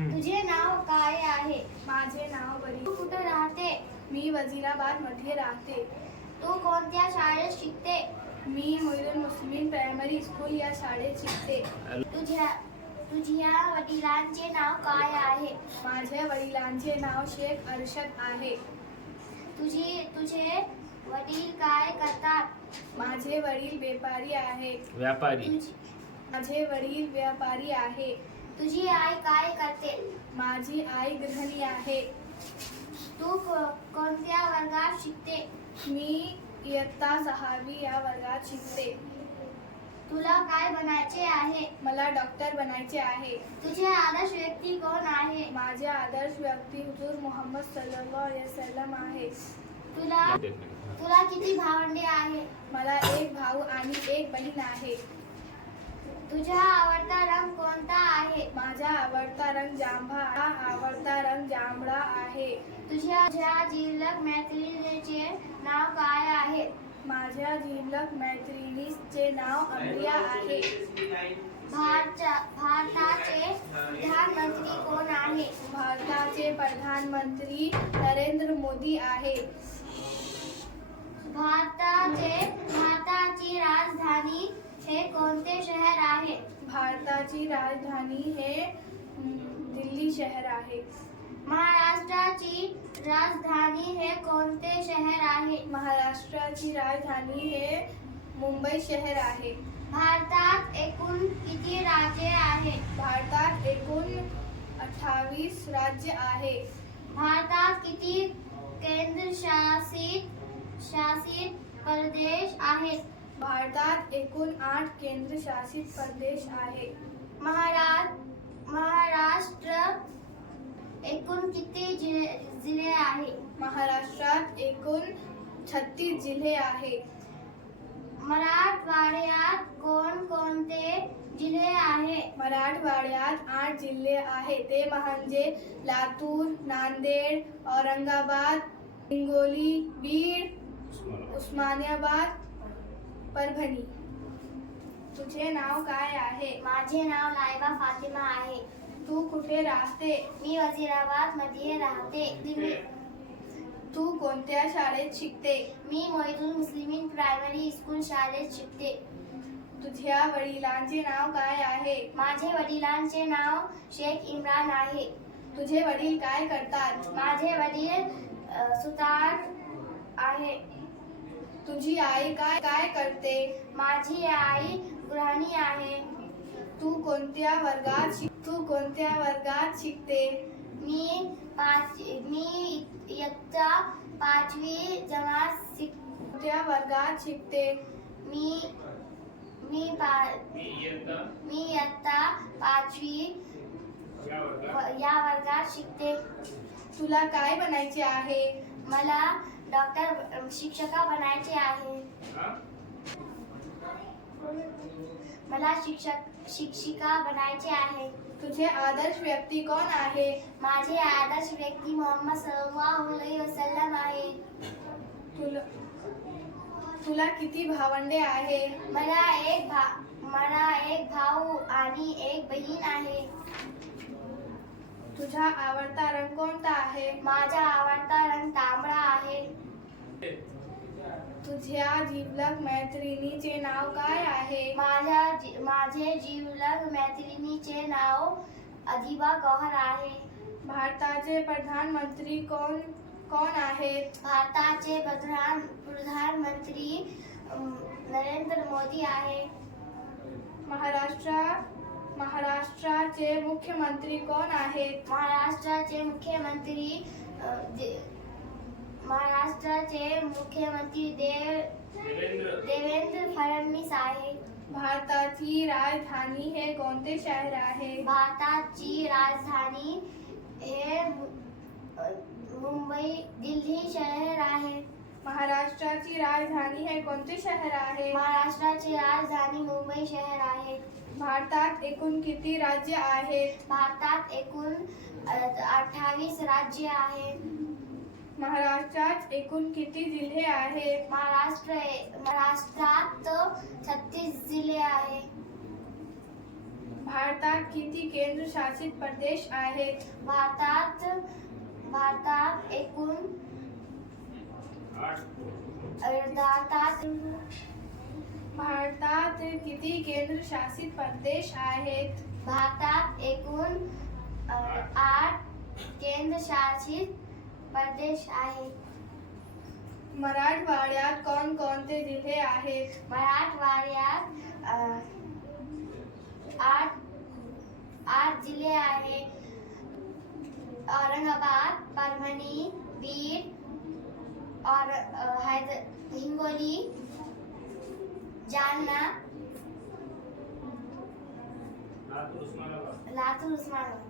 तुझे नाव काय आहे? माझे नाव बरी. तू कुठे राहते? मी वजीराबाद मध्ये राहते. तू कोणत्या शाळेत शिकते? मी मोईनुल मुस्लिम प्रायमरी स्कूल या शाळेत शिकते. तुझ्या वडिलांचे नाव काय आहे? माझ्या वडिलांचे नाव शेख अरशद आहे. तुझे वडील काय करतात? माझे वडील व्यापारी आहेत. माझे वडील व्यापारी आहे. तुझी आई काय करते? माझी आई गृहिणी आहे. तू कोणत्या वर्गात शिकते? मी इयत्ता 6वी या वर्गात शिकते. तुला काय बनायचे आहे? मला डॉक्टर बनायचे आहे. तुझे आदर्श व्यक्ती कोण आहे? माझे आदर्श व्यक्ती हुजूर मोहम्मद सल्लल्लाहु अलैहि वसल्लम आहे. तुला किती भावंडे आहे? मला एक भाऊ आणि एक बहीण आहे. तुझा आवडता रंग कोणता आहे? माझा आवडता रंग जांभळा आहे. तुझ्या जिवलग मैत्रिणीचे नाव काय आहे? माझ्या जिवलग मैत्रिणीचे नाव अमरिया आहे. भारताचे प्रधानमंत्री कोण आहे? भारताचे प्रधानमंत्री नरेंद्र मोदी आहे. भारताची राजधानी हे कोणते शहर आहे? भारताची राजधानी हे दिल्ली शहर आहे. महाराष्ट्राची राजधानी हे कोणते शहर आहे? महाराष्ट्राची राजधानी हे मुंबई शहर आहे. भारतात एकूण किती राज्ये आहेत? भारतात एकूण 28 राज्य आहे. भारतात किती केंद्रशासित प्रदेश आहेत? भारतात एकूण 8 केंद्रशासित प्रदेश आहे. महाराष्ट्र एकूण किती जिल्हे आहेत? महाराष्ट्रात एकूण 36 जिल्हे आहेत. मराठवाड्यात कोणकोणते जिल्हे आहेत? मराठवाड्यात 8 जिल्हे आहेत. ते म्हणजे लातूर, नांदेड, औरंगाबाद, हिंगोली, बीड, उस्मानाबाद, परभणी. तुझे नाव काय आहे? माझे नाव लायबा फातिमा आहे. तू कुठे राहते? मी वजीराबाद मध्ये राहते. तू कोणत्या शाळेत शिकते? मी मोईनुल मुस्लिम प्रायमरी स्कूल शाळेत शिकते. तुझ्या वडिलांचे नाव काय आहे? माझे वडिलांचे नाव शेख इम्रान आहे. तुझे वडील काय करतात? माझे वडील सुतार आहे. तुझी आई काय करते? माझी आई गृहिणी आहे. तू कोणत्या वर्गात शिकते? मी इयत्ता 5वी जमात कोणत्या वर्गात शिकते? मी इयत्ता 5वी या वर्गात शिकते. तुला काय बनायचे आहे? मला डॉक्टर शिक्षिका बनायचे आहे. मला शिक्षिका बनायचे आहे. तुझे आदर्श व्यक्ती कोण आहे? माझे आदर्श व्यक्ती मोहम्मद सल्लल्लाहु अलैहि वसल्लम आहे. तुला किती भावंडे आहे? मला एक भाऊ आणि एक बहीण आहे. तुझा आवडता रंग कोणता आहे? माझा आवडता रंग तांबडा आहे. तुझ्या जिवलग मैत्रिणीचे नाव काय आहे? माझे जिवलग मैत्रिणीचे नाव अधिबा गौहर आहे. भारताचे प्रधानमंत्री कोण आहेत? भारताचे प्रधानमंत्री नरेंद्र मोदी आहे. महाराष्ट्राचे मुख्यमंत्री कोण आहेत? महाराष्ट्राचे मुख्यमंत्री देवेंद्र फडणवीस आहे. भारताची राजधानी हे कोणते शहर आहे? भारताची राजधानी हे दिल्ली शहर आहे. महाराष्ट्राची राजधानी हे कोणते शहर आहे? महाराष्ट्राची राजधानी मुंबई शहर आहे. भारतात एकूण किती राज्य आहेत? भारतात एकूण 28 राज्ये आहेत. महाराष्ट्रात एकूण किती जिल्हे आहेत? महाराष्ट्रात 36 जिल्हे आहेत. भारतात किती केंद्रशासित प्रदेश आहेत? भारतात एकूण भारतात किती केंद्रशासित प्रदेश आहेत? भारतात एकूण 8 केंद्रशासित प्रदेश आहेत. मराठवाड्यात कोणकोणते जिल्हे आहेत? मराठवाड्यात 8 जिल्हे आहेत. औरंगाबाद, परभणी, बीड और हिंगोली, जालना, लातूर, उस्मानाबाद.